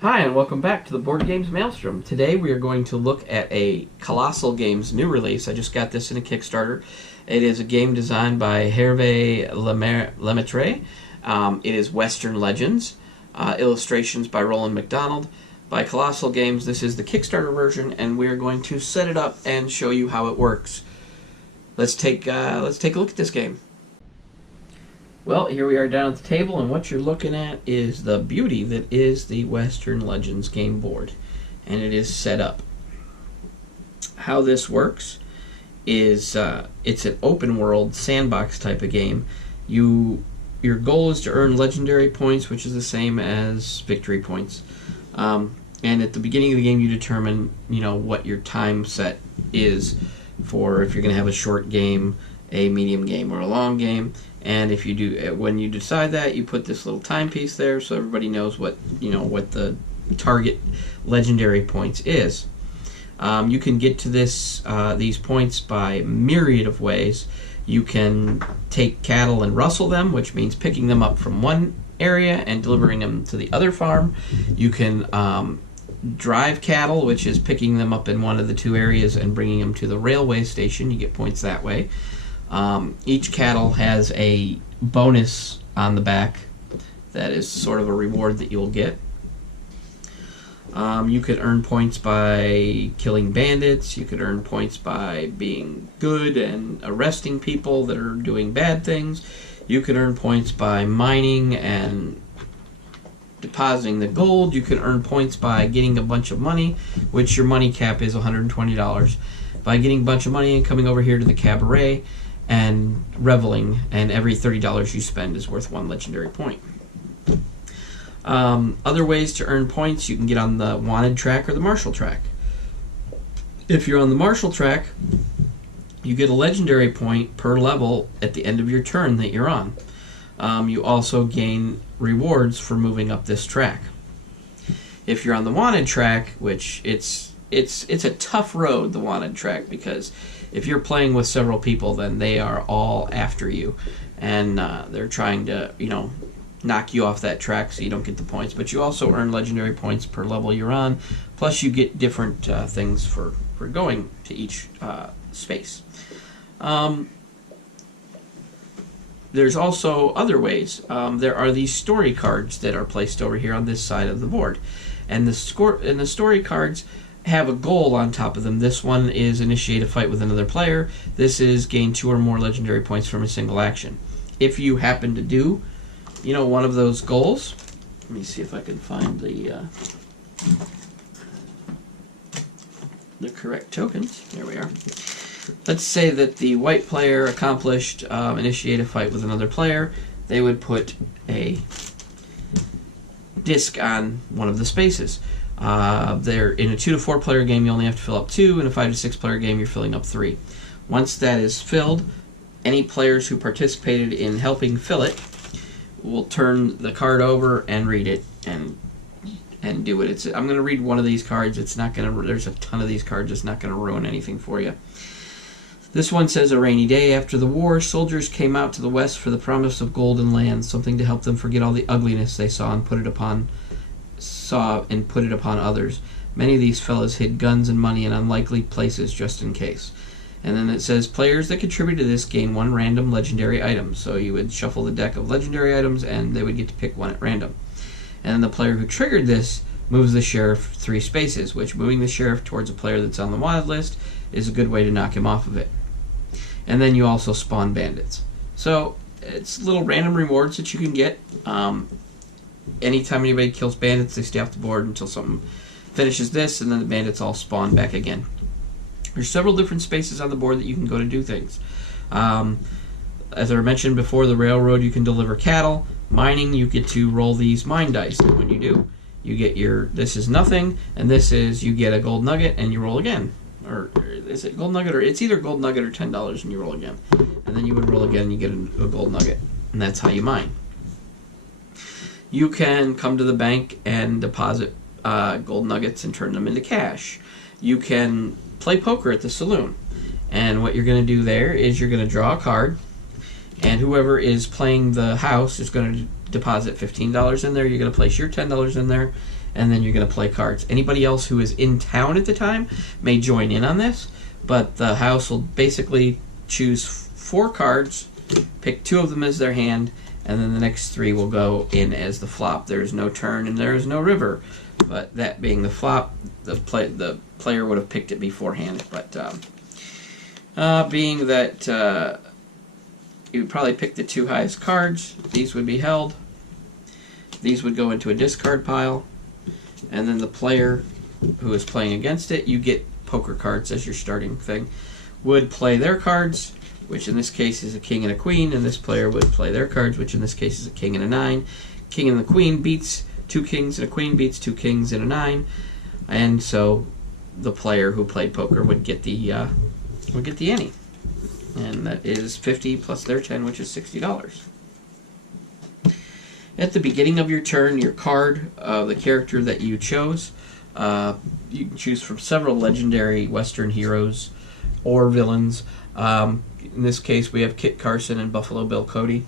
Hi, and welcome back to the Board Games Maelstrom. Today we are going to look at a Kolossal Games new release. I just got this in a Kickstarter. It is a game designed by Hervé Lemaitre. It is Western Legends. Illustrations by Roland McDonald. By Kolossal Games. This is the Kickstarter version, and we are going to set it up and show you how it works. Let's take a look at this game. Well, here we are down at the table, and what you're looking at is the beauty that is the Western Legends game board, and it is set up. How this works is it's an open world sandbox type of game. Your goal is to earn legendary points, which is the same as victory points. And at the beginning of the game, you determine what your time set is for if you're going to have a short game, a medium game, or a long game. And if you do, when you decide that, you put this little timepiece there so everybody knows what the target legendary points is. You can get to these points by myriad of ways. You can take cattle and rustle them, which means picking them up from one area and delivering them to the other farm. You can drive cattle, which is picking them up in one of the two areas and bringing them to the railway station. You get points that way. Each cattle has a bonus on the back that is sort of a reward that you'll get. You could earn points by killing bandits. You could earn points by being good and arresting people that are doing bad things. You could earn points by mining and depositing the gold. You can earn points by getting a bunch of money, which your money cap is $120. By getting a bunch of money and coming over here to the cabaret and reveling, and every $30 you spend is worth one legendary point. Other ways to earn points, you can get on the wanted track or the martial track. If you're on the martial track, you get a legendary point per level at the end of your turn that you're on. You also gain rewards for moving up this track. If you're on the wanted track, which it's a tough road, the wanted track, because if you're playing with several people, then they are all after you, and they're trying to knock you off that track so you don't get the points. But you also earn legendary points per level you're on, plus you get different things for going to each space. There's also other ways. There are these story cards that are placed over here on this side of the board, and the story cards have a goal on top of them. This one is initiate a fight with another player. This is gain 2 or more legendary points from a single action. If you happen to do, one of those goals, let me see if I can find the correct tokens. There we are. Let's say that the white player accomplished initiate a fight with another player. They would put a disc on one of the spaces. They're in a 2 to 4 player game, you only have to fill up 2. In a 5 to 6 player game, you're filling up 3. Once that is filled, any players who participated in helping fill it will turn the card over and read it and do it. I'm going to read one of these cards. It's not going to. There's a ton of these cards. It's not going to ruin anything for you. This one says, a rainy day after the war, soldiers came out to the west for the promise of golden land, something to help them forget all the ugliness they saw and put it upon others. Many of these fellas hid guns and money in unlikely places just in case. And then it says, players that contribute to this gain 1 random legendary item. So you would shuffle the deck of legendary items, and they would get to pick one at random. And then the player who triggered this moves the sheriff 3 spaces, which moving the sheriff towards a player that's on the wanted list is a good way to knock him off of it. And then you also spawn bandits. So it's little random rewards that you can get. Anytime anybody kills bandits, they stay off the board until something finishes this, and then the bandits all spawn back again. There's several different spaces on the board that you can go to do things. As I mentioned before, the railroad, you can deliver cattle. Mining, you get to roll these mine dice, and when you do, you get this is nothing, and this is you get a gold nugget, and you roll again. Or is it gold nugget, or it's either gold nugget or $10, and you roll again. And then you would roll again, and you get a gold nugget, and that's how you mine. You can come to the bank and deposit gold nuggets and turn them into cash. You can play poker at the saloon. And what you're going to do there is you're going to draw a card, and whoever is playing the house is going to deposit $15 in there. You're going to place your $10 in there, and then you're going to play cards. Anybody else who is in town at the time may join in on this, but the house will basically choose 4 cards, pick 2 of them as their hand, and then the next 3 will go in as the flop. There is no turn and there is no river, but that being the flop, the player would have picked it beforehand. But being that you would probably pick the 2 highest cards, these would be held. These would go into a discard pile, and then the player who is playing against it, you get poker cards as your starting thing, would play their cards, which in this case is a king and a queen, and this player would play their cards, which in this case is a king and a 9. King and the queen beats 2 kings, and a queen beats 2 kings and a 9, and so the player who played poker would get the ante, and that is 50 plus their 10, which is $60. At the beginning of your turn, your card of the character that you chose, you can choose from several legendary Western heroes or villains. In this case, we have Kit Carson and Buffalo Bill Cody.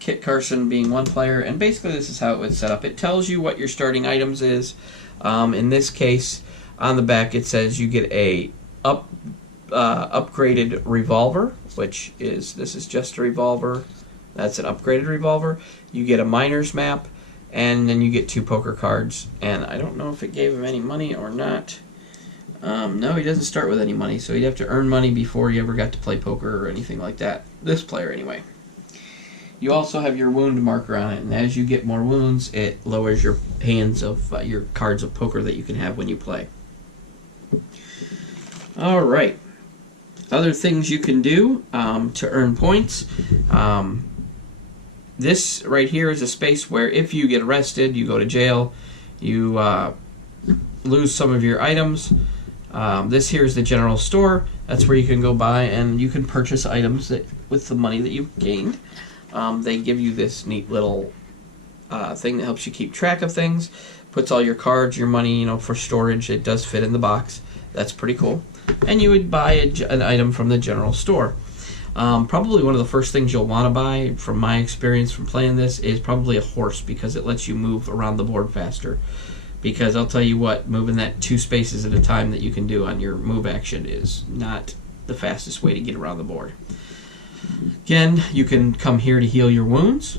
Kit Carson being one player, and basically this is how it would set up. It tells you what your starting items is. In this case, on the back it says you get a upgraded revolver, which is, this is just a revolver. That's an upgraded revolver. You get a miner's map, and then you get 2 poker cards. And I don't know if it gave him any money or not. No, he doesn't start with any money, so he'd have to earn money before he ever got to play poker or anything like that. This player, anyway. You also have your wound marker on it, and as you get more wounds, it lowers your hands of your cards of poker that you can have when you play. Alright. Other things you can do to earn points. This right here is a space where if you get arrested, you go to jail, you lose some of your items. This here is the general store. That's where you can go buy and you can purchase items that with the money that you've gained. They give you this neat little thing that helps you keep track of things. Puts all your cards, your money, for storage. It does fit in the box. That's pretty cool. And you would buy an item from the general store. Probably one of the first things you'll want to buy, from my experience from playing this, is probably a horse, because it lets you move around the board faster. Because I'll tell you what, moving that 2 spaces at a time that you can do on your move action is not the fastest way to get around the board. Again, you can come here to heal your wounds.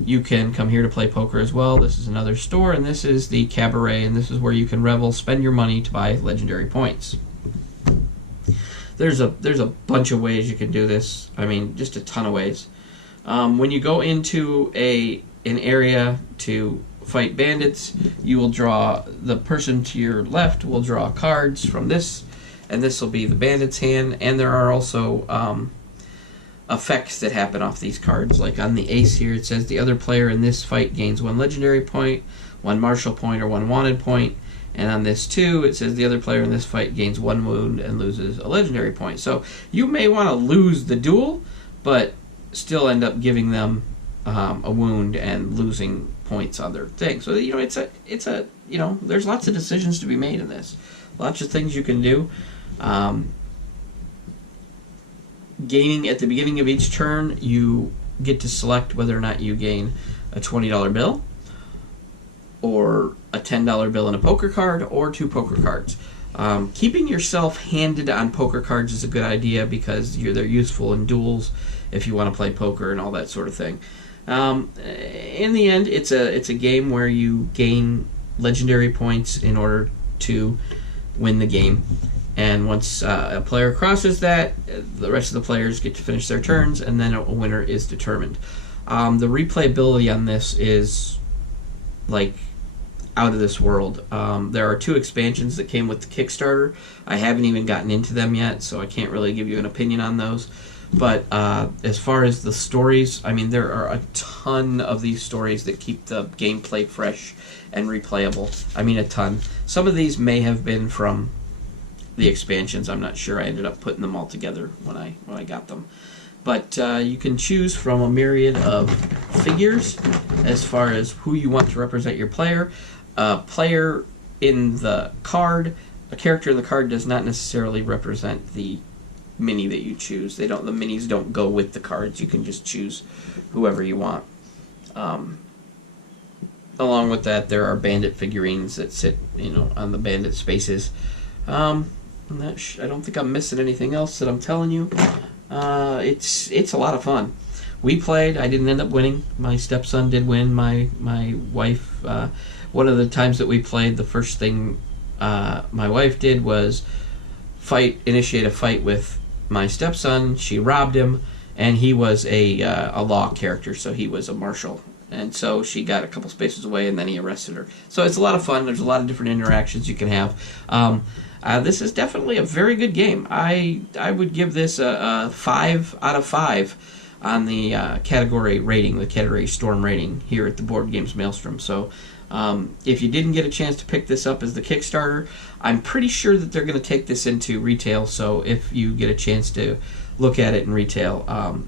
You can come here to play poker as well. This is another store, and this is the cabaret, and this is where you can revel, spend your money to buy legendary points. There's a bunch of ways you can do this. I mean, just a ton of ways. When you go into an area to fight bandits, you will draw, the person to your left will draw cards from this, and this will be the bandit's hand, and there are also effects that happen off these cards. Like on the ace here, it says the other player in this fight gains 1 legendary point, 1 martial point, or 1 wanted point. And on this 2, it says the other player in this fight gains 1 wound and loses a legendary point. So you may want to lose the duel, but still end up giving them a wound and losing points on their thing. So it's a there's lots of decisions to be made in this. Lots of things you can do. Gaining at the beginning of each turn, you get to select whether or not you gain a $20 bill, or a $10 bill and a poker card, or 2 poker cards. Keeping yourself handed on poker cards is a good idea, because they're useful in duels if you want to play poker and all that sort of thing. In the end, it's a game where you gain legendary points in order to win the game. And once a player crosses that, the rest of the players get to finish their turns, and then a winner is determined. The replayability on this is like out of this world. There are 2 expansions that came with the Kickstarter. I haven't even gotten into them yet, so I can't really give you an opinion on those. But as far as the stories, I mean, there are a ton of these stories that keep the gameplay fresh and replayable. I mean, a ton. Some of these may have been from the expansions. I'm not sure. I ended up putting them all together when I got them. But you can choose from a myriad of figures as far as who you want to represent your player. A player in the card, a character in the card does not necessarily represent the mini that you choose. The minis don't go with the cards. You can just choose whoever you want. Along with that, there are bandit figurines that sit, on the bandit spaces. I don't think I'm missing anything else that I'm telling you. It's a lot of fun. We played. I didn't end up winning. My stepson did win. My wife. One of the times that we played, the first thing my wife did was initiate a fight with my stepson. She robbed him, and he was a law character, so he was a marshal. And so she got a couple spaces away, and then he arrested her. So it's a lot of fun. There's a lot of different interactions you can have. This is definitely a very good game. I would give this a 5 out of 5 on the category rating, the category storm rating here at the Board Games Maelstrom. So if you didn't get a chance to pick this up as the Kickstarter, I'm pretty sure that they're going to take this into retail. So if you get a chance to look at it in retail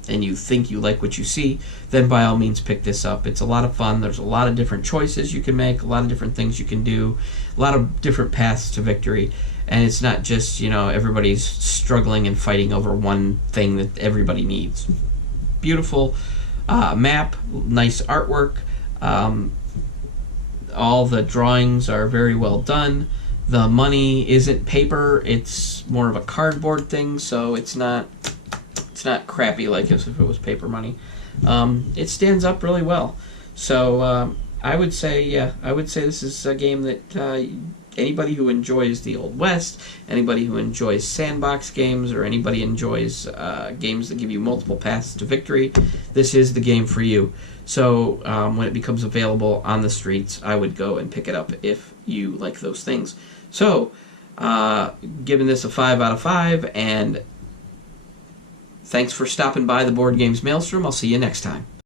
and you think you like what you see, then by all means pick this up. It's a lot of fun. There's a lot of different choices you can make, a lot of different things you can do, a lot of different paths to victory. And it's not just, everybody's struggling and fighting over one thing that everybody needs. Beautiful map, nice artwork. All the drawings are very well done. The money isn't paper, it's more of a cardboard thing, so it's not crappy like as if it was paper money. It stands up really well. So I would say this is a game that anybody who enjoys the Old West, anybody who enjoys sandbox games, or anybody enjoys games that give you multiple paths to victory, this is the game for you. So when it becomes available on the streets, I would go and pick it up if you like those things. So, giving this a 5 out of 5, and thanks for stopping by the Board Games Maelstrom. I'll see you next time.